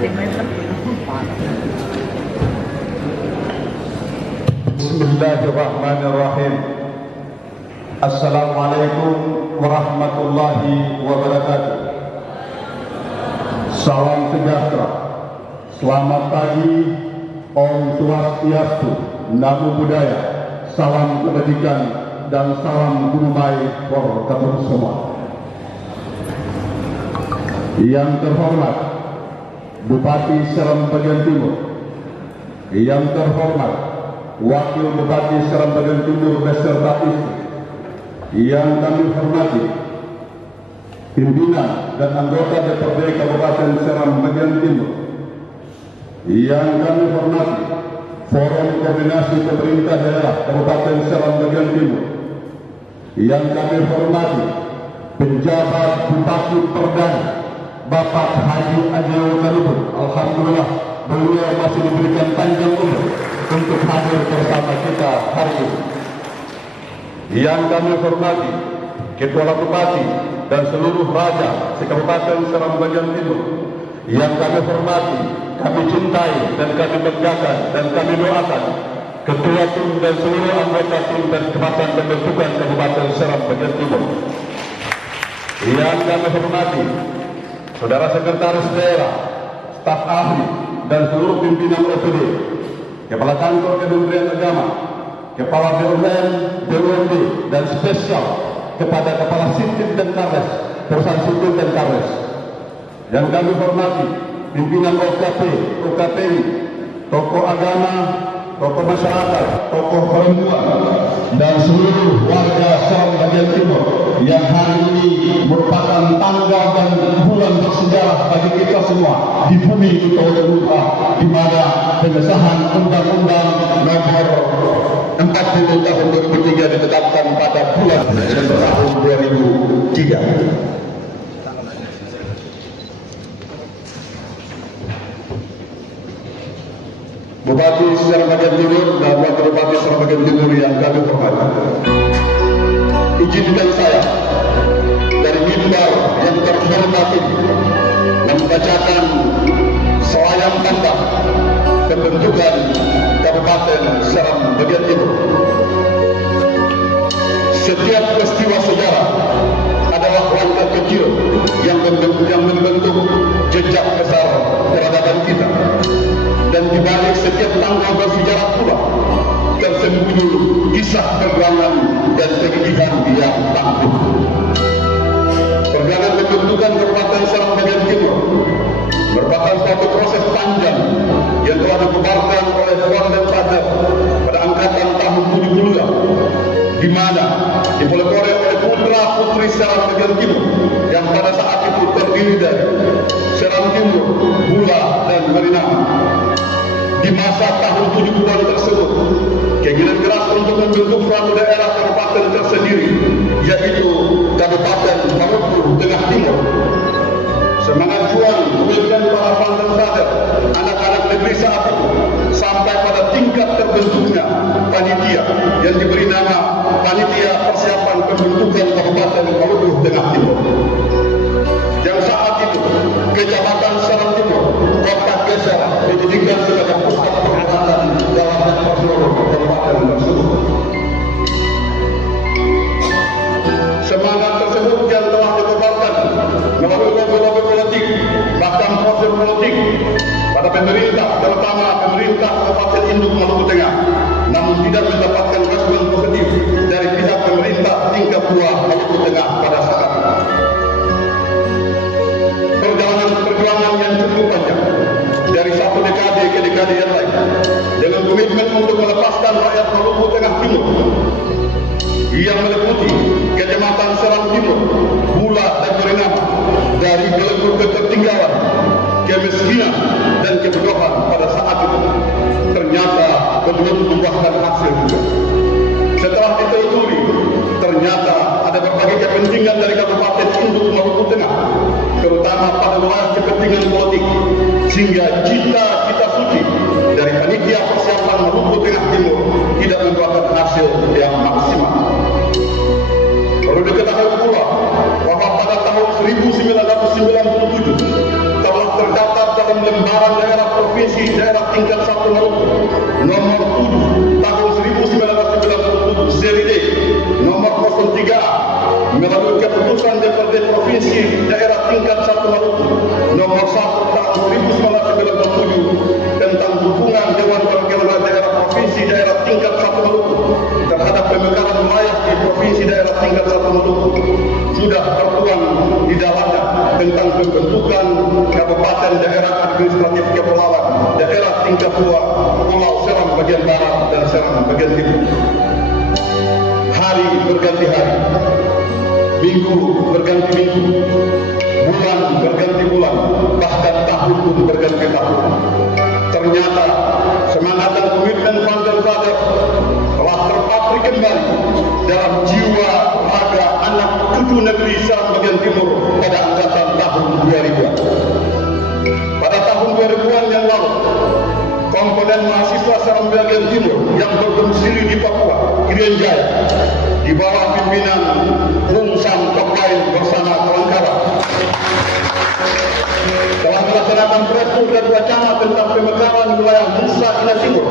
Bismillahirrahmanirrahim. Assalamualaikum warahmatullahi wabarakatuh. Salam sejahtera, selamat pagi, Om Swastiastu, Namo Buddhaya, salam kebajikan dan salam gunumai for kita semua. Yang terhormat Bupati Seram Bagian Timur, yang terhormat Wakil Bupati Seram Bagian Timur beserta istri, yang kami hormati pimpinan dan anggota DPRD Kabupaten Seram Bagian Timur, yang kami hormati Forum Koordinasi Pemerintah Daerah Kabupaten Seram Bagian Timur, yang kami hormati penjabat Bupati Perdana Bapak Haji Adil Kalubun. Alhamdulillah beliau masih diberikan panjang umur untuk hadir bersama kita hari ini. Yang kami hormati Kepala Bupati dan seluruh raja se-Kabupaten Seram Bagian Timur, yang kami hormati, kami cintai dan kami banggakan dan kami doakan Ketua Tim dan seluruh anggota tim dan kekuatan pembentukan Kabupaten Seram Bagian Timur. Yang kami hormati Saudara Sekretaris Daerah, staf ahli dan seluruh pimpinan OPD, Kepala Kantor Kementerian Agama, Kepala BUMN, BUMD, dan spesial kepada Kepala Sipil dan Karles, Perusahaan Sipil dan Karles. Yang kami hormati pimpinan OKP, OKPI, tokoh agama, tokoh masyarakat, tokoh perempuan, dan seluruh warga Seram Bagian Timur yang hari ini merupakan tanggal dan bulan bersejarah bagi kita semua di bumi Utara, di mana pengesahan Undang-Undang Nomor 40 Tahun 2003 ditetapkan pada bulan tahun 2003. Bupati Seram Bagian Timur dan Wakil Bupati Seram Bagian Timur yang kami hormati, izinkan saya dari mimbar yang terhormat ini membacakan selayang tanda pembentukan Kabupaten Seram Bagian Timur. Setiap peristiwa sejarah adalah langkah kecil yang membentuk jejak besar peradaban kita. Dan di balik setiap tanggal bersejarah pula tersembunyi kisah perjuangan dan kegigihan yang tangguh. Perjuangan pembentukan Kabupaten Seram Bagian Timur merupakan suatu proses panjang yang telah dibubarkan oleh Tuan dan Father pada angkatan tahun 70-an, di mana dipelopori oleh putra putri Seram Bagian Timur yang pada saat itu terdiri dari Seram Timur, Bula, dan Marinama. Di masa tahun 70-an tersebut, keinginan keras untuk membentuk suatu daerah kabupaten tersendiri, yaitu Kabupaten Maluku Tengah Timur. Semangat juang kemudian para pandan sadar anak-anak negeri saat itu sampai pada tingkat terbentuknya panitia yang diberi nama Panitia Persiapan Pembentukan Kabupaten Maluku Tengah Timur. Yang saat itu Kecamatan Seram Timur, Kota Geser, dijadikan sebagai pusat pengamatan dalam dan seluruh kabupaten tersebut. Semangat tersebut yang telah dikobarkan melalui lobby-lobby politik, bahkan proses politik pada pemerintah, terutama pemerintah Kabupaten Induk Maluku Tengah, namun tidak mendapatkan respon positif dari pihak pemerintah tingkat 2 Maluku Tengah pada saat itu. Perjalanan yang cukup panjang dari satu dekade ke dekade yang lain dengan komitmen untuk melepaskan rakyat Maluku Tengah Timur yang meliputi Kecamatan Seram Timur, Bula, dan Marinama dari belenggu ketertinggalan, kemiskinan, dan kebodohan pada saat itu ternyata belum membuahkan hasil juga. Setelah ditelusuri, ternyata ada berbagai kepentingan dari Kabupaten Induk Maluku Tengah, terutama pada wilayah kepentingan politik, sehingga cita-cita suci dari Panitia Persiapan Maluku Tengah Timur tidak membuahkan hasil yang maksimal. Perlu diketahui pula bahwa pada tahun 1997 telah terdapat dalam lembaga 1 Maluku nomor 1 tahun 1997 tentang dukungan Dewan Perwakilan Daerah Provinsi Daerah tingkat 1 Maluku terhadap pemekaran wilayah di Provinsi Daerah tingkat 1 Maluku sudah tertuang di dalamnya tentang pembentukan Kabupaten Daerah Administratif Kepulauan Daerah tingkat 2 Pulau Seram bagian barat dan Seram bagian timur. Hari berganti hari, minggu berganti minggu, bulan berganti bulan, bahkan tahun pun berganti tahun. Ternyata semangat dan komitmen Vandervader telah terpatri kembali dalam jiwa raga anak cucu negeri Seram bagian timur pada angkatan tahun 2000-an. Pada tahun 2000-an yang lalu, komponen mahasiswa Seram bagian timur yang berdomisili di Papua, Irian Jaya, di bawah pimpinan Bung Sam Tokain bersama kawan-kawan telah melaksanakan pressure dan wacana tentang pemekaran wilayah Nusa Indah Timur.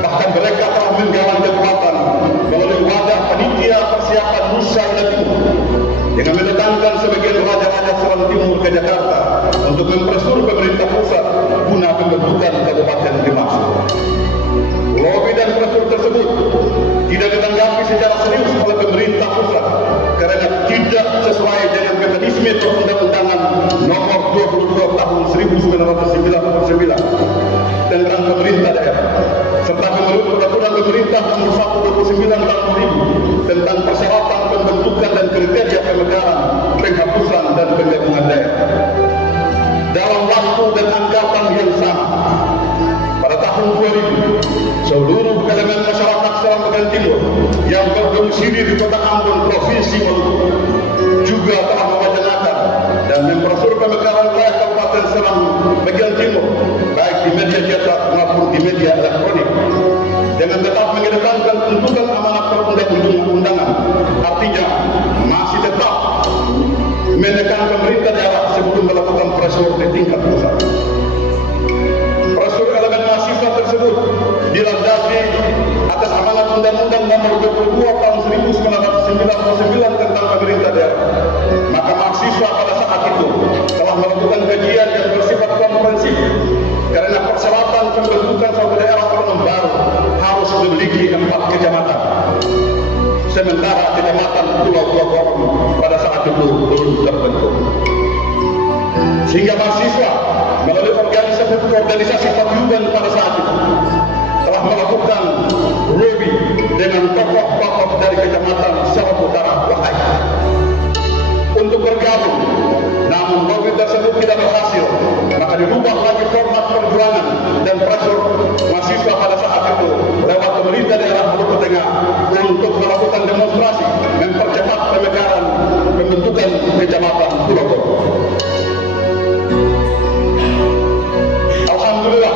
Bahkan mereka telah menggalang kekuatan melalui wadah panitia persiapan Nusa Indah Timur dengan mendatangkan sebagian raja-raja Seram Timur ke Jakarta untuk mempresur pemerintah pusat guna pembentukan kabupaten dimaksud. Lobby dan pressure tersebut tidak ditanggapi secara serius oleh pemerintah pusat karena tidak sesuai dengan mekanisme perundang-undangan nomor 22 tahun 1999 tentang pemerintah daerah serta menurut peraturan pemerintah nomor 129 tahun 2000 tentang persyaratan pembentukan dan kriteria pemekaran, penghapusan dan penggabungan daerah. Dalam waktu dan angkatan yang sama, pada tahun 2000, seluruh elemen masyarakat Seram bagian timur yang berdomisili di Kota Ambon, Provinsi Maluku juga telah mewacanakan dan memprosur pemekaran wilayah Kabupaten Seram bagian timur baik di media cetak maupun di media elektronik dengan tetap mengedepankan tuntutan amanat perundang-undangan. Artinya masih tetap menekan pemerintah daerah sebelum melakukan pressure di tingkat pusat. Pressure elemen mahasiswa tersebut dilandasi atas amanat Undang-Undang Nomor 22 Tahun 1999 tentang pemerintah daerah. Maka mahasiswa pada saat itu telah melakukan kajian yang bersifat komprehensif karena persyaratan pembentukan suatu daerah otonom baru harus memiliki 4 kecamatan. Sementara kecamatan Pulau Gorong pada saat itu belum terbentuk. Sehingga mahasiswa melalui organisasi paguyuban pada saat itu telah melakukan lobby dengan tokoh-tokoh dari kecamatan Seram Utara Wahai untuk bergabung. Namun lobby tersebut tidak berhasil, maka dirubah lagi format perjuangan dan pressure mahasiswa pada saat itu lewat pemerintah daerah Maluku Tengah untuk melakukan demonstrasi mempercepat pemekaran pembentukan kecamatan Pulau Gorong. Alhamdulillah,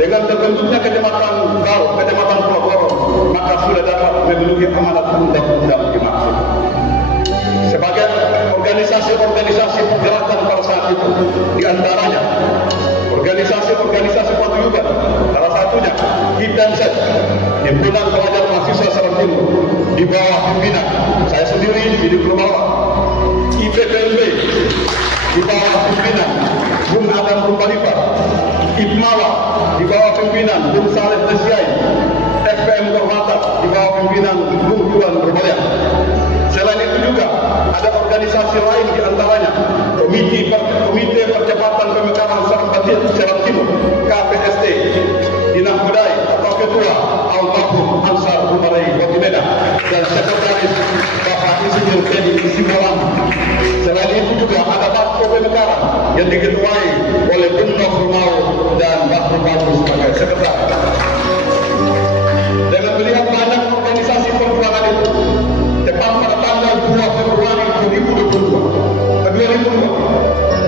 dengan terbentuknya kecamatan baru, kecamatan Pulau Gorong, maka sudah dapat memenuhi amanat undang-undang dimaksud. Sebagai organisasi-organisasi pergerakan pada saat itu, di antaranya organisasi-organisasi paguyuban, salah satunya HIPMSET, Himpunan Pelajar Mahasiswa Seram Timur, di bawah pimpinan saya sendiri di Bawah, IPPNB, di bawah pimpinan Bung Adam Rumpalipar, IPMAWA, di bawah pimpinan Bung Saleh Desiai, FPM Kormata, di bawah pimpinan Bung Tuan Berbayang. Selain itu juga ada organisasi lain di antaranya Komite Percepatan Pemekaran Seram Timur KPST dinahkodai atau ketua Almarhum Ansar Humarai Watimeda dan sekretaris Bapak Insinyur Teddy Isimawan. Selain itu juga ada Basko Pemekaran yang diketuai oleh Bung Nofrumau dan Pak Rupaku sebagai sekretaris. Dengan melihat banyak organisasi perjuangan itu, tepat pada tanggal 2 Februari 2002,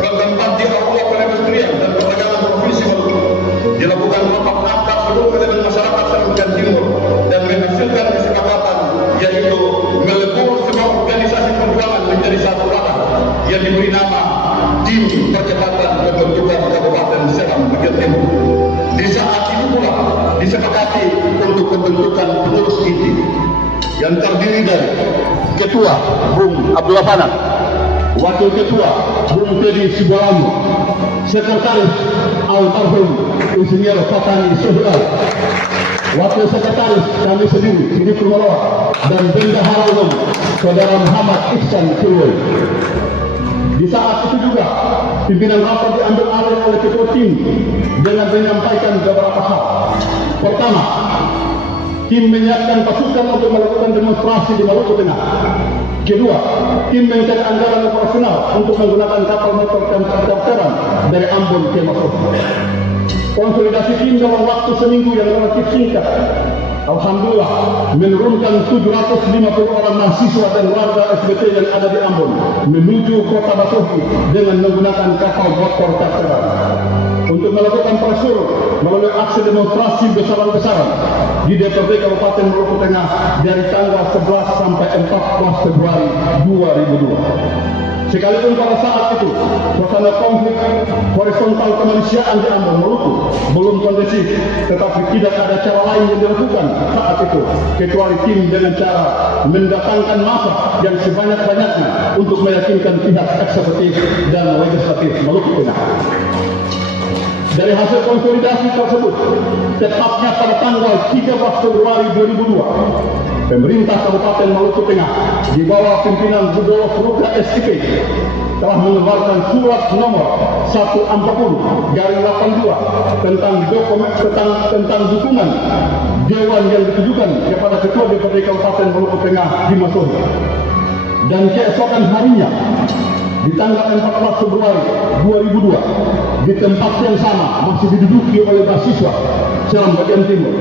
bertempat di Aula Perindustrian dan Perdagangan Provinsi Maluku, dilakukan rapat angkat seluruh elemen masyarakat Seram bagian timur dan menghasilkan kesepakatan yaitu melebur semua organisasi perjuangan menjadi satu wadah yang diberi nama Tim Percepatan Pembentukan Kabupaten Seram bagian timur. Di saat itu pula disepakati untuk pembentukan pengurus inti yang terdiri dari Ketua Bung Abdullah Panan, Wakil Ketua Bung Teddy Sibuamu, Sekretaris Almarhum Insinyur Fatani Sohral, Wakil Sekretaris kami sendiri Sidi Purmalawa, dan Bendahara Umum Saudara Muhammad Ihsan Kirwai. Di saat itu juga pimpinan rapat diambil alih oleh ketua tim dengan menyampaikan beberapa hal. Pertama, tim menyiapkan pasukan untuk melakukan demonstrasi di Maluku Tengah. Kedua, tim mencari anggaran operasional untuk menggunakan kapal motor kapteran dari Ambon ke Maluku. Konsolidasi tim dalam waktu seminggu yang relatif singkat, alhamdulillah menurunkan 750 orang mahasiswa dan warga SBT yang ada di Ambon menuju kota Basuki dengan menggunakan kapal motor kapteran untuk melakukan pressure melalui aksi demonstrasi besar-besaran di DPRD Kabupaten Maluku Tengah dari tanggal 11 sampai 14 Februari 2002. Sekalipun pada saat itu suasana konflik horizontal kemanusiaan di Ambon Maluku belum kondusif, tetapi tidak ada cara lain yang dilakukan saat itu kecuali tim dengan cara mendatangkan massa yang sebanyak-banyaknya untuk meyakinkan pihak eksekutif dan legislatif Maluku Tengah. Dari hasil konsolidasi tersebut, tepatnya pada tanggal 13 Februari 2002, pemerintah Kabupaten Maluku Tengah di bawah pimpinan Budolf Ruka SIP telah mengeluarkan surat nomor 140/82 tentang dukungan dewan yang ditujukan kepada Ketua DPRD Kabupaten Maluku Tengah di Masohi. Dan keesokan harinya, di tanggal 14 Februari 2002, di tempat yang sama masih diduduki oleh mahasiswa Seram bagian timur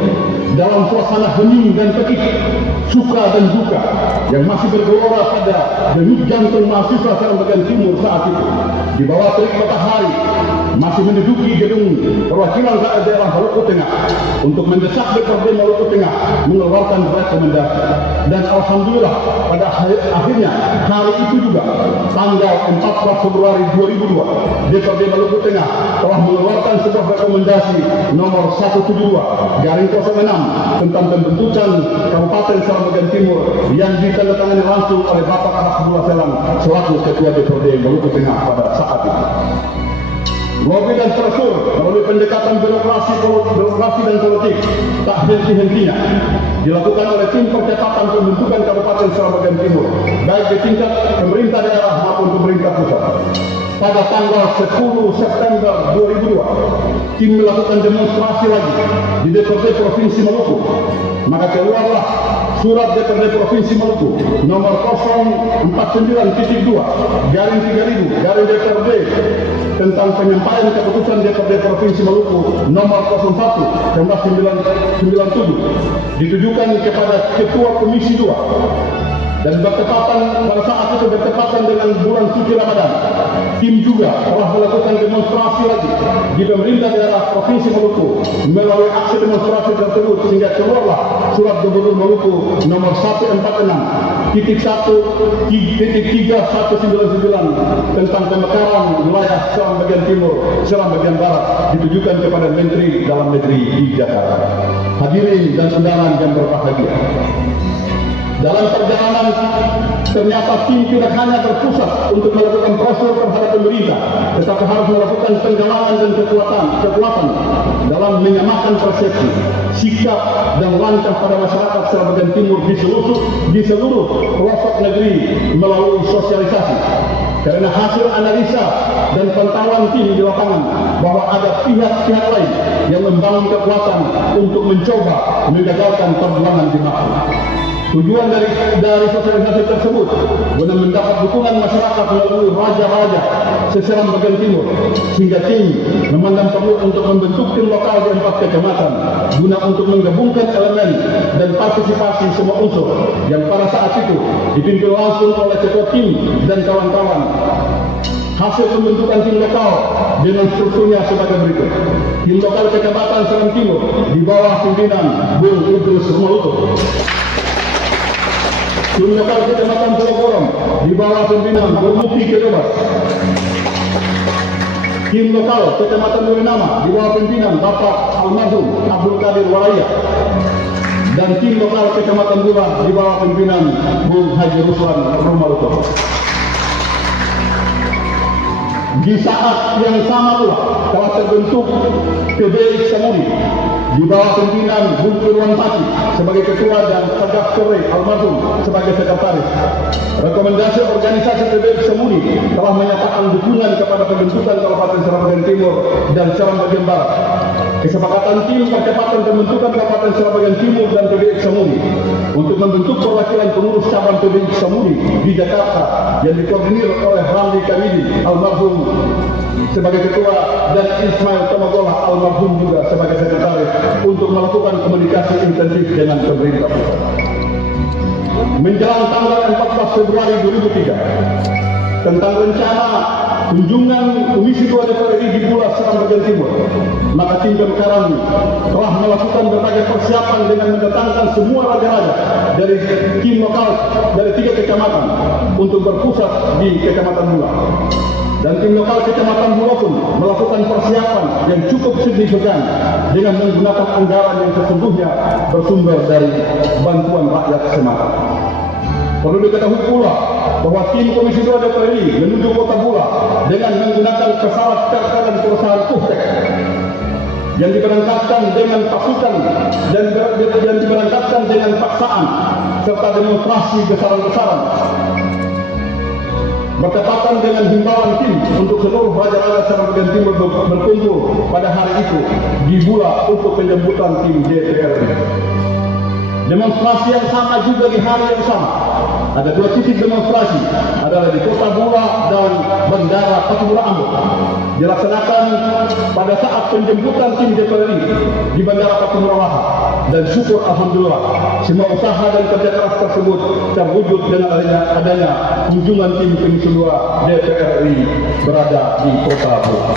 dalam suasana hening dan pedih, suka dan duka yang masih bergelora pada denyut jantung mahasiswa Seram bagian timur saat itu. Di bawah terik matahari masih menduduki gedung perwakilan rakyat daerah Maluku Tengah untuk mendesak DPRD Maluku Tengah mengeluarkan rekomendasi. Dan alhamdulillah pada akhirnya hari itu juga tanggal 14 Februari 2002 DPRD Maluku Tengah telah mengeluarkan sebuah rekomendasi nomor 172/06 tentang pembentukan Kabupaten Seram bagian Timur yang ditandatangani langsung oleh Bapak Hasbullah Selang selaku Ketua DPRD Maluku Tengah pada saat itu. Lobby dan pressure melalui pendekatan birokrasi dan politik tak henti-hentinya dilakukan oleh tim percepatan pembentukan Kabupaten Seram bagian Timur, baik di tingkat pemerintah daerah maupun pemerintah pusat. Pada tanggal 10 September 2002, tim melakukan demonstrasi lagi di DPRD Provinsi Maluku. Maka keluarlah surat DPRD Provinsi Maluku nomor 042/3000/DPRD tentang penyampaian keputusan DPRD Provinsi Maluku nomor 01/1997 ditujukan kepada Ketua Komisi 2 dan bertepatan pada saat itu bertepatan dengan bulan suci Ramadan. Tim juga telah melakukan demonstrasi lagi di pemerintah daerah Provinsi Maluku melalui aksi demonstrasi tersebut sehingga keluarlah surat Gubernur Maluku nomor 146.3/199 tentang pemekaran wilayah Seram bagian Timur, Seram bagian Barat ditujukan kepada Menteri Dalam Negeri di Jakarta. Hadirin dan undangan yang berbahagia, dalam perjalanan ternyata tim tidak hanya terpusat untuk melakukan pressure terhadap pemerintah, tetapi harus melakukan penggalangan dan kekuatan dalam menyamakan persepsi, sikap dan langkah pada masyarakat Seram bagian Timur di seluruh pelosok negeri melalui sosialisasi. Karena hasil analisa dan pantauan tim di lapangan bahwa ada pihak-pihak lain yang membangun kekuatan untuk mencoba menggagalkan perjuangan di Maluku. Tujuan dari sosialisasi tersebut guna mendapat dukungan masyarakat melalui raja-raja Seram bagian Timur, sehingga tim memandang perlu untuk membentuk tim lokal di 4 kecamatan guna untuk menggabungkan elemen dan partisipasi semua unsur yang pada saat itu dipimpin langsung oleh ketua tim dan kawan-kawan. Hasil pembentukan tim lokal dengan strukturnya sebagai berikut. Tim lokal Kecamatan Seram Timur di bawah pimpinan Bung Idrus Maluku. Tim lokal Kecamatan Pulau Gorong di bawah pimpinan Bung Mukti Kedobas. Tim lokal Kecamatan Nurinama di bawah pimpinan Bapak Almarhum Abdul Qadir Walaya. Dan tim lokal Kecamatan Bula di bawah pimpinan Bung Haji Ruslan Rumaluto. Di saat yang sama pula telah terbentuk PBI Samudi di bawah pimpinan Bung Irwan Pati sebagai ketua dan Tegak Sore almarhum sebagai sekretaris. Rekomendasi organisasi PBI Samudi telah menyatakan dukungan kepada pembentukan Kabupaten Seram Bagian Timur dan Seram Bagian Barat. Kesepakatan tim percepatan pembentukan Kabupaten Seram Bagian Timur dan PBI Samudi untuk membentuk perwakilan pengurus cabang PBI Samudi di Jakarta yang dikoordinir oleh Ramli Kamidi almarhum sebagai ketua dan Ismail Tomagola almarhum juga sebagai sekretaris untuk melakukan komunikasi intensif dengan pemerintah pusat. Menjelang tanggal 14 Februari 2003 tentang rencana kunjungan Komisi 2 DPR RI di Bulak Seram Bagian Timur, maka tim Pemekaran telah melakukan berbagai persiapan dengan mendatangkan semua raja-raja dari tim lokal dari 3 kecamatan untuk berpusat di Kecamatan Bulak. Dan tim lokal Kecamatan Bulak pun melakukan persiapan yang cukup signifikan dengan menggunakan anggaran yang sesungguhnya bersumber dari bantuan rakyat semata. Perlu diketahui pula bahwa tim Komisi 2 DPR RI menuju Kota Bulak dengan menggunakan pesawat charter dan perusahaan Puhtek yang diberangkatkan dengan pasukan dan diberangkatkan dengan paksaan serta demonstrasi besaran-besaran. Bertepatan dengan himbauan tim untuk seluruh raja-raja Seram Bagian Timur berkumpul pada hari itu di Bulak untuk penyambutan tim DPR RI. Demonstrasi yang sama juga di hari yang sama. Ada 2 titik demonstrasi, adalah di Kota Bulak dan Bandara Patimura Ambon. Dilaksanakan pada saat penjemputan tim DPR RI di Bandara Patimura Wahab. Dan syukur alhamdulillah, semua usaha dan kerja keras tersebut terwujud dengan adanya kunjungan tim Komisi 2 DPR RI berada di Kota Bulak.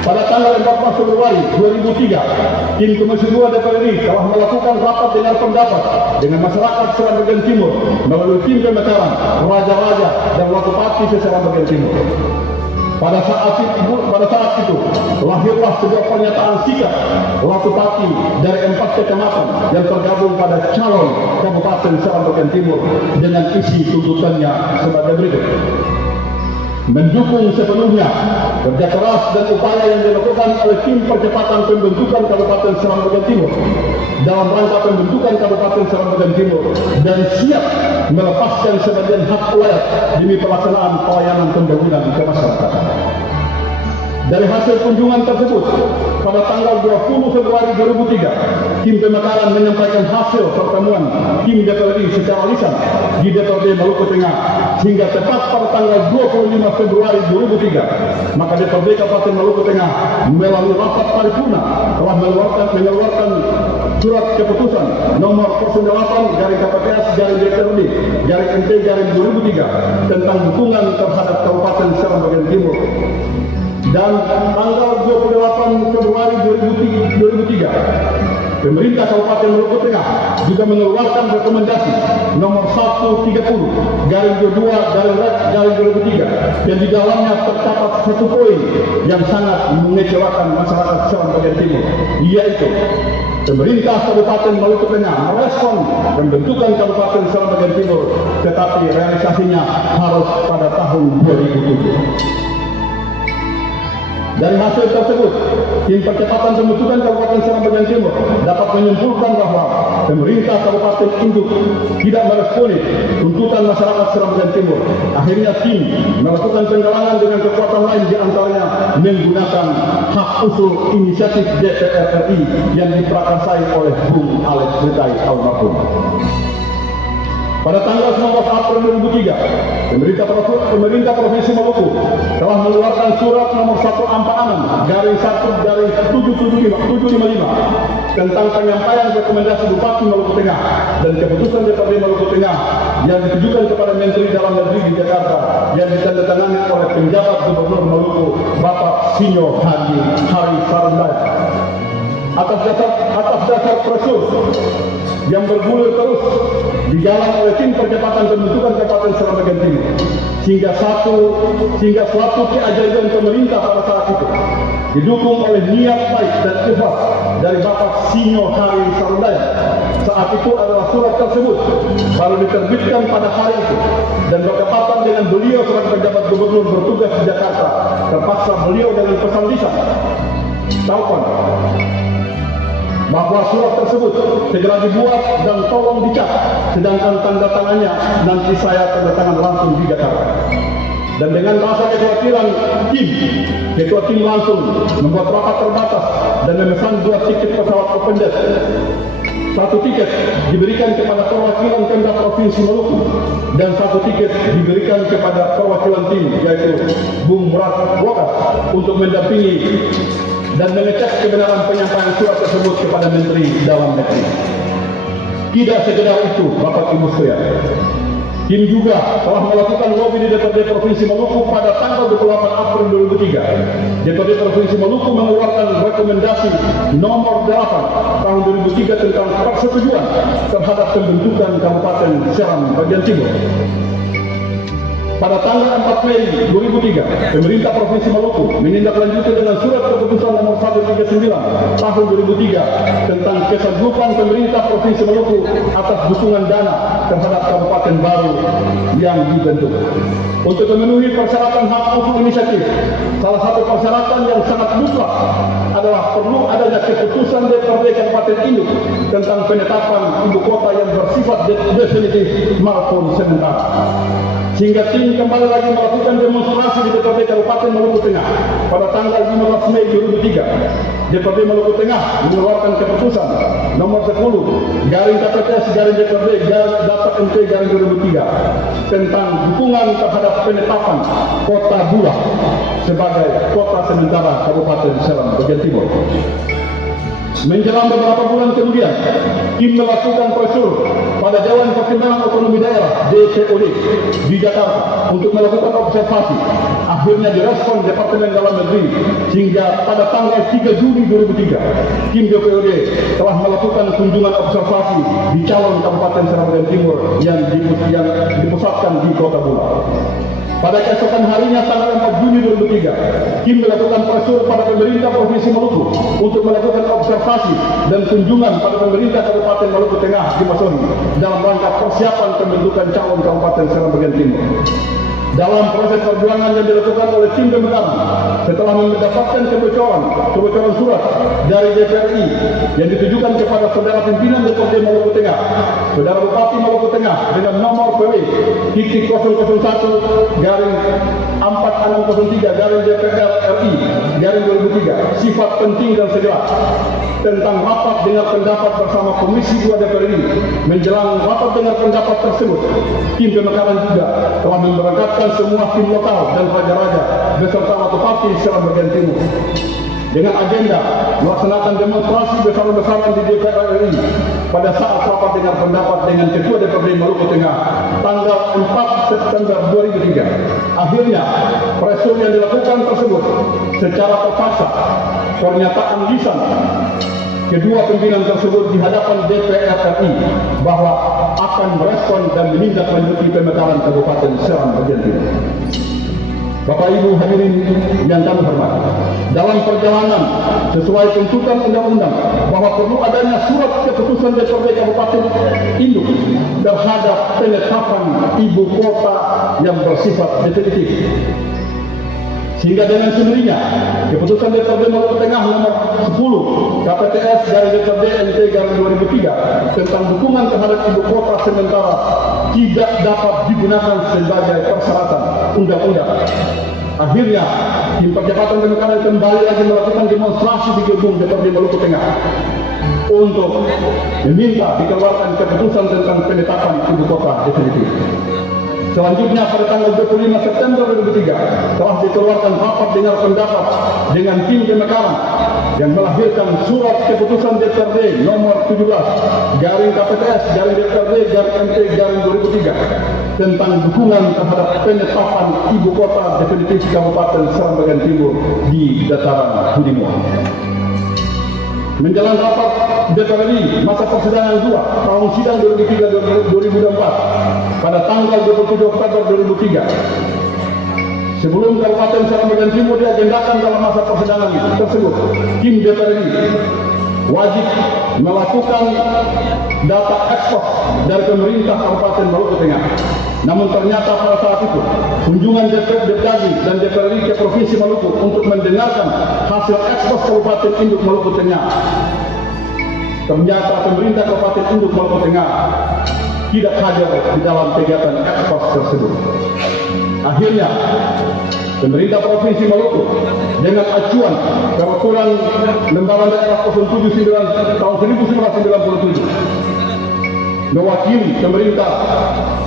Pada tanggal 14 Februari 2003, tim Komisi 2 DPR RI telah melakukan rapat dengar pendapat dengan masyarakat Seram Bagian Timur melalui tim Pemekaran, raja-raja dan wakupati Seram Bagian Timur. Pada saat itu, lahirlah sebuah pernyataan sikap wakupati dari 4 kecamatan yang tergabung pada calon Kabupaten Seram Bagian Timur dengan isi tuntutannya sebagai berikut. Mendukung sepenuhnya kerja keras dan upaya yang dilakukan oleh tim percepatan pembentukan Kabupaten Seram Bagian Timur dalam rangka pembentukan Kabupaten Seram Bagian Timur dan siap melepaskan sebagian hak rakyat demi pelaksanaan pelayanan pembangunan ke masyarakat. Dari hasil kunjungan tersebut, pada tanggal 20 Februari 2003, tim Pemekaran menyampaikan hasil pertemuan tim DPR RI secara lisan di DPRD Maluku Tengah hingga tepat pada tanggal 25 Februari 2003, maka DPRD Kabupaten Maluku Tengah melalui rapat paripurna telah mengeluarkan surat keputusan nomor 08-KPPS-DPRD-MT-2003 tentang dukungan terhadap Kabupaten Seram Bagian Timur. Dan tanggal 28 Februari 2003, pemerintah Kabupaten Maluku Tengah juga mengeluarkan rekomendasi nomor 130-22-2003 yang di dalamnya tercatat 1 poin yang sangat mengecewakan masyarakat Seram Bagian Timur, yaitu pemerintah Kabupaten Maluku Tengah merespon pembentukan Kabupaten Seram Bagian Timur, tetapi realisasinya harus pada tahun 2007. Dari hasil tersebut, tim percepatan pembentukan Kabupaten Seram Bagian Timur dapat menyimpulkan bahwa pemerintah Kabupaten Induk tidak meresponi tuntutan masyarakat Seram Bagian Timur. Akhirnya tim melakukan penggalangan dengan kekuatan lain, di antaranya menggunakan hak usul inisiatif DPR RI yang diprakarsai oleh Bung Alex Ritai almarhum. Pada tanggal 19 April 2003, pemerintah Provinsi Maluku telah mengeluarkan surat nomor 146/755 tentang penyampaian rekomendasi Bupati Maluku Tengah dan keputusan DPRD Maluku Tengah yang ditujukan kepada Menteri Dalam Negeri di Jakarta yang ditandatangani oleh penjabat Gubernur Maluku Bapak Sinyo Haji Hari Sarundai. Atas dasar proses yang bergulir terus dijalan oleh tim percepatan pembentukan Kabupaten Seram Bagian Timur sehingga suatu keajaiban pemerintah pada saat itu didukung oleh niat baik dan ikhlas dari Bapak Sinyo Hari Sarundai. Saat itu adalah surat tersebut baru diterbitkan pada hari itu dan bertepatan dengan beliau sebagai penjabat gubernur bertugas di Jakarta beliau dengan pesan lisan, telepon, bahwa surat tersebut segera dibuat dan tolong dicat, sedangkan tanda tangannya nanti saya tanda tangan langsung di Jakarta. Dan dengan rasa kekhawatiran ketua tim langsung membuat rapat terbatas dan memesan 2 tiket pesawat open-deck. 1 tiket diberikan kepada perwakilan Pemda Provinsi Maluku dan 1 tiket diberikan kepada perwakilan tim, yaitu Bung Murad Wakas, untuk mendampingi dan mengecek kebenaran penyampaian surat tersebut kepada Menteri Dalam Negeri. Tidak sekedar itu, Bapak Ibu sekalian, tim juga telah melakukan lobby di DPRD Provinsi Maluku pada tanggal 28 April 2003. DPRD Provinsi Maluku mengeluarkan rekomendasi nomor 8 tahun 2003 tentang persetujuan terhadap pembentukan Kabupaten Seram Bagian Timur. Pada tanggal 4 Mei 2003, pemerintah Provinsi Maluku menindaklanjuti dengan surat keputusan nomor 139 tahun 2003 tentang kesanggupan pemerintah Provinsi Maluku atas dukungan dana terhadap kabupaten baru yang dibentuk. Untuk memenuhi persyaratan hak usul inisiatif, salah satu persyaratan yang sangat mutlak adalah perlu adanya keputusan DPRD Kabupaten Induk tentang penetapan ibu kota yang bersifat definitif maupun sementara. Sehingga tim kembali lagi melakukan demonstrasi di DPRD Kabupaten Maluku Tengah pada tanggal 15 Mei 2003. DPRD Maluku Tengah mengeluarkan keputusan nomor 10 garing KPTS garing DPRD garing data MT garing 2003 tentang dukungan terhadap penetapan Kota Bulah sebagai kota sementara Kabupaten Seram Bagian Timur. Menjelang beberapa bulan kemudian, tim melakukan pressure pada Dewan Pertimbangan Otonomi Daerah DPOD di Jakarta untuk melakukan observasi. Akhirnya direspon Departemen Dalam Negeri sehingga pada tanggal 3 Juni 2003, tim DPOD telah melakukan kunjungan observasi di calon Kabupaten Seram Bagian Timur yang dipusatkan di Kota Bulah. Pada keesokan harinya tanggal 4 Juni 2003, tim melakukan pressure pada pemerintah Provinsi Maluku untuk melakukan observasi dan kunjungan pada pemerintah Kabupaten Maluku Tengah di Masoni dalam rangka persiapan pembentukan calon Kabupaten Seram Bagian Timur. Dalam proses perjuangan yang dilakukan oleh tim pemekaran, setelah mendapatkan kebocoran surat dari DPRI yang ditujukan kepada saudara pimpinan DPRD Maluku Tengah, saudara Bupati Maluku Tengah dengan nomor PW titik 001 garing 4603 garing DPR RI garing 2003 sifat penting dan segera tentang rapat dengar pendapat bersama Komisi 2 DPR RI. Menjelang rapat dengar pendapat tersebut, tim pemekaran juga telah memberangkatkan semua tim lokal dan raja-raja beserta Bupati Seram Bagian Timur dengan agenda melaksanakan demonstrasi besar-besaran di DPR RI pada saat rapat dengar pendapat dengan Ketua DPRD Maluku Tengah tanggal 4 September 2003. Akhirnya, pressure yang dilakukan tersebut secara terpaksa pernyataan lisan kedua pimpinan tersebut di hadapan DPR RI bahwa akan merespon dan menindaklanjuti pemekaran Kabupaten Seram Bagian Timur. Bapak Ibu hadirin yang kami hormati, dalam perjalanan sesuai tuntutan undang-undang bahwa perlu adanya surat keputusan DPRD Kabupaten Induk terhadap penetapan ibu kota yang bersifat definitif. Sehingga dengan sendirinya keputusan DPRD Maluku Tengah nomor 10 KPTS garing DPRD MT garing 2003 tentang dukungan terhadap ibu kota sementara tidak dapat digunakan sebagai persyaratan undang-undang. Akhirnya tim Percepatan Pemekaran kembali lagi melakukan demonstrasi di gedung DPRD Maluku Tengah untuk meminta dikeluarkan keputusan tentang penetapan ibu kota definitif. Selanjutnya pada tanggal 25 September 2003 telah dikeluarkan rapat dengar pendapat dengan tim pemekaran yang melahirkan surat keputusan DPRD nomor 17 garing KPTS garing DPRD garing MT garing 2003 tentang dukungan terhadap penetapan ibu kota definitif Kabupaten Seram Bagian Timur di dataran Budimor. Menjelang rapat DPR RI masa persidangan 2 tahun sidang 2003-2004 pada tanggal 27 Oktober 2003, sebelum Kabupaten Seram Bagian Timur diagendakan dalam masa persidangan tersebut, tim DPR RI wajib melakukan data ekspor dari pemerintah Kabupaten Maluku Tengah. Namun ternyata pada saat itu kunjungan DPRD dan DPRD ke Provinsi Maluku untuk mendengarkan hasil ekspor Kabupaten Induk Maluku Tengah. Ternyata pemerintah Kabupaten Induk Maluku Tengah tidak hadir di dalam kegiatan ekspor tersebut. Akhirnya pemerintah Provinsi Maluku dengan acuan peraturan Lembaran Daerah 079 tahun 1997 mewakili pemerintah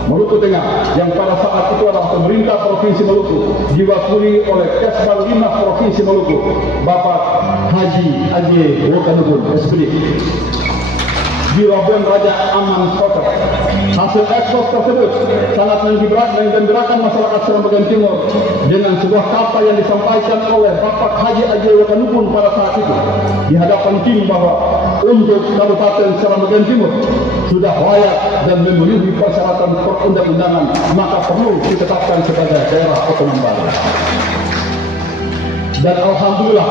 Maluku Tengah yang pada saat itu adalah pemerintah Provinsi Maluku diwakili oleh Kesbang Limas Provinsi Maluku Bapak Haji Aje Wokanubun SPD di Labuan Raja Aman Kota. Hasil ekspor tersebut sangat menggembirakan masyarakat Seram Bagian Timur dengan sebuah kata yang disampaikan oleh Bapak Haji Aje Wokanubun pada saat itu di hadapan tim bahwa untuk Kabupaten Seram Bagian Timur sudah layak dan memenuhi persyaratan perundang-undangan, maka perlu ditetapkan sebagai daerah otonom baru. Dan alhamdulillah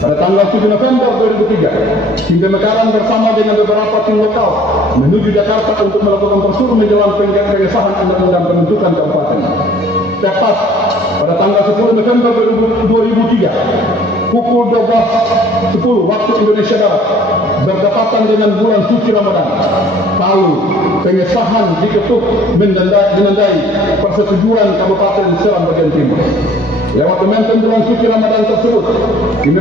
pada tanggal 7 November 2003, tim Pemekaran bersama dengan beberapa tim lokal menuju Jakarta untuk melakukan prosedur menjelang pengesahan undang-undang pembentukan kabupaten. Tepat pada tanggal 10 November 2003, pukul 12.10 waktu Indonesia Barat, berdekatan dengan bulan suci Ramadan, lalu pengesahan diketuk menandai persetujuan Kabupaten Seram Bagian Timur. Lewat momentum bulan suci Ramadan tersebut, tim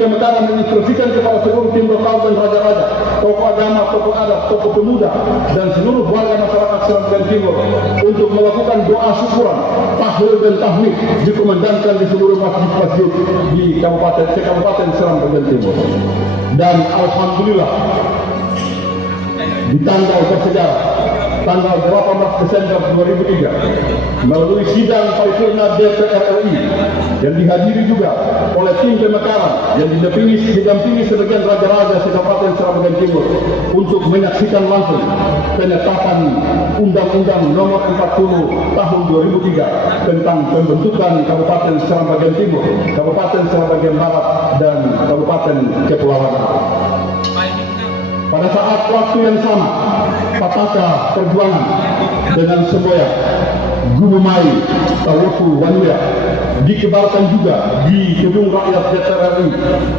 Pemekaran menginstruksikan kepada seluruh tim lokal dan raja-raja, tokoh agama, tokoh adat, tokoh pemuda, dan seluruh warga masyarakat Seram Bagian Timur untuk melakukan doa syukuran, tahlil dan tahmid dikumandangkan di seluruh masjid-masjid di Kabupaten Seram Bagian Timur. Dan alhamdulillah di tanggal bersejarah tanggal 18 Desember 2003 melalui sidang paripurna DPR RI yang dihadiri juga oleh tim Pemekaran yang didampingi sebagian raja-raja Kabupaten Seram Bagian Timur untuk menyaksikan langsung penetapan Undang-Undang Nomor 40 Tahun 2003 tentang pembentukan Kabupaten Seram Bagian Timur, Kabupaten Seram Bagian Barat, dan Kabupaten Kepulauan Riau. Pada saat waktu yang sama, Pataka Perjuangan dengan semboyan Gumumai Tawotu Wanira dikibarkan juga di Gedung Rakyat DPR RI.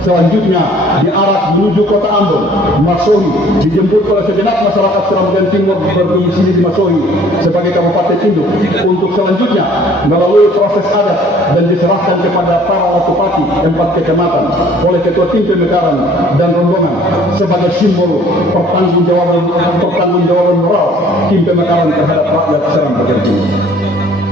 Selanjutnya diarak menuju Kota Ambon, Masohi, dijemput oleh segenap masyarakat Seram Bagian Timur berdomisili di Masohi sebagai Kabupaten Induk untuk selanjutnya melalui proses adat dan diserahkan kepada para Watupati 4 kecamatan oleh Ketua Tim Pemekaran dan rombongan sebagai simbol pertanggungjawaban moral Tim Pemekaran terhadap rakyat Seram Bagian Timur.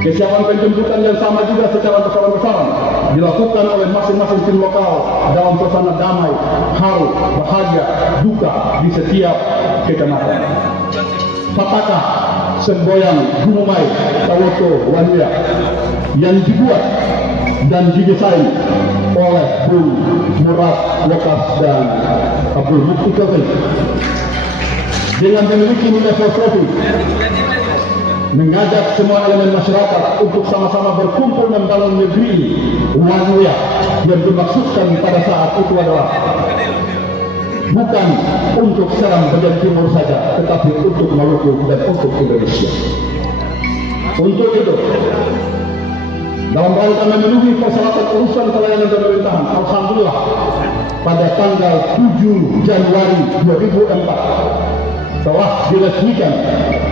Kesiapan penjemputan yang sama juga secara besar-besaran dilakukan oleh masing-masing tim lokal dalam suasana damai, haru, bahagia, duka di setiap kecamatan. Pataka semboyan Gumumai Tawoto Wanira yang dibuat dan didesain oleh Bung Murad Wakas dan Abdul Mukti Kevin dengan memiliki nilai filosofi mengajak semua elemen masyarakat untuk sama-sama berkumpul membangun negeri ini. Wanita yang dimaksudkan pada saat itu adalah bukan untuk Seram Bagian Timur saja, tetapi untuk Maluku dan untuk Indonesia. Untuk itu, dalam rangka memenuhi persyaratan urusan pelayanan pemerintahan, alhamdulillah pada tanggal 7 Januari 2004 telah diresmikan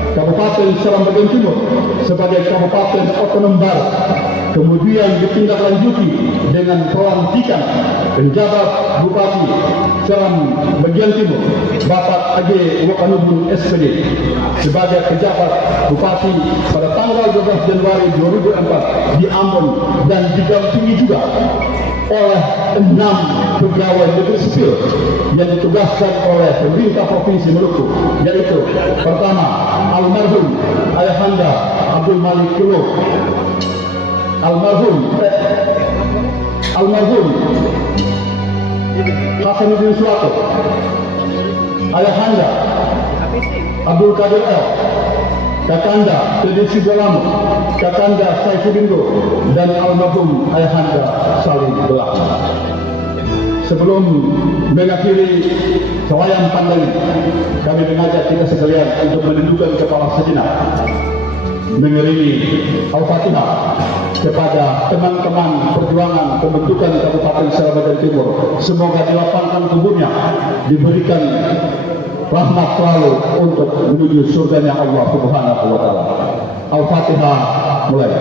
Kabupaten Seram Bagian Timur sebagai Kabupaten Otonom Baru. Kemudian ditindaklanjuti dengan pelantikan penjabat Bupati Seram Bagian Timur Bapak Aje Wokanubun SPD sebagai pejabat Bupati pada tanggal 12 Januari 2004 di Ambon, dan didampingi juga oleh 6 pegawai negeri sipil yang ditugaskan oleh pemerintah Provinsi Maluku, yaitu pertama almarhum Ayahanda Abdul Malik Kilo, almarhum Hasanuddin Suwato, Ayahanda Abdul Qadir L, Kakanda Tedesi Bolamo, Kakanda Saifudindo, dan almarhum Ayahanda Salim Belah. sebelum mengakhiri sewayang pandang, kami mengajak kita sekalian untuk menundukkan kepala sejenak, mengiringi Al-Fatihah kepada teman-teman perjuangan pembentukan Kabupaten Seram Bagian Timur. Semoga dilapangkan tubuhnya, diberikan rahmat selalu untuk menuju surganya Allah Subhanahu wa Ta'ala. Al-Fatihah mulai.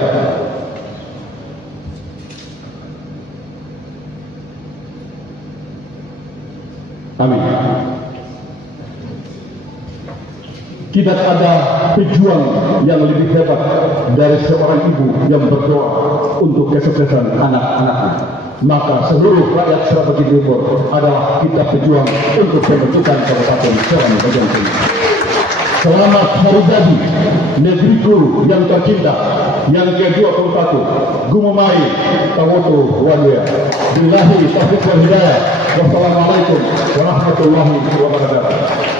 Amin. Tidak ada pejuang yang lebih hebat dari seorang ibu yang berdoa untuk kesuksesan anak-anaknya. Maka seluruh rakyat Seram Bagian Timur adalah kita pejuang untuk pembentukan Kabupaten Seram Bagian Timur. Selamat Hari Jadi negeriku yang tercinta yang ke-21, Gumumai Tawoto Waluya. Billahi taufiq wal hidayah. Wassalamualaikum warahmatullahi wabarakatuh.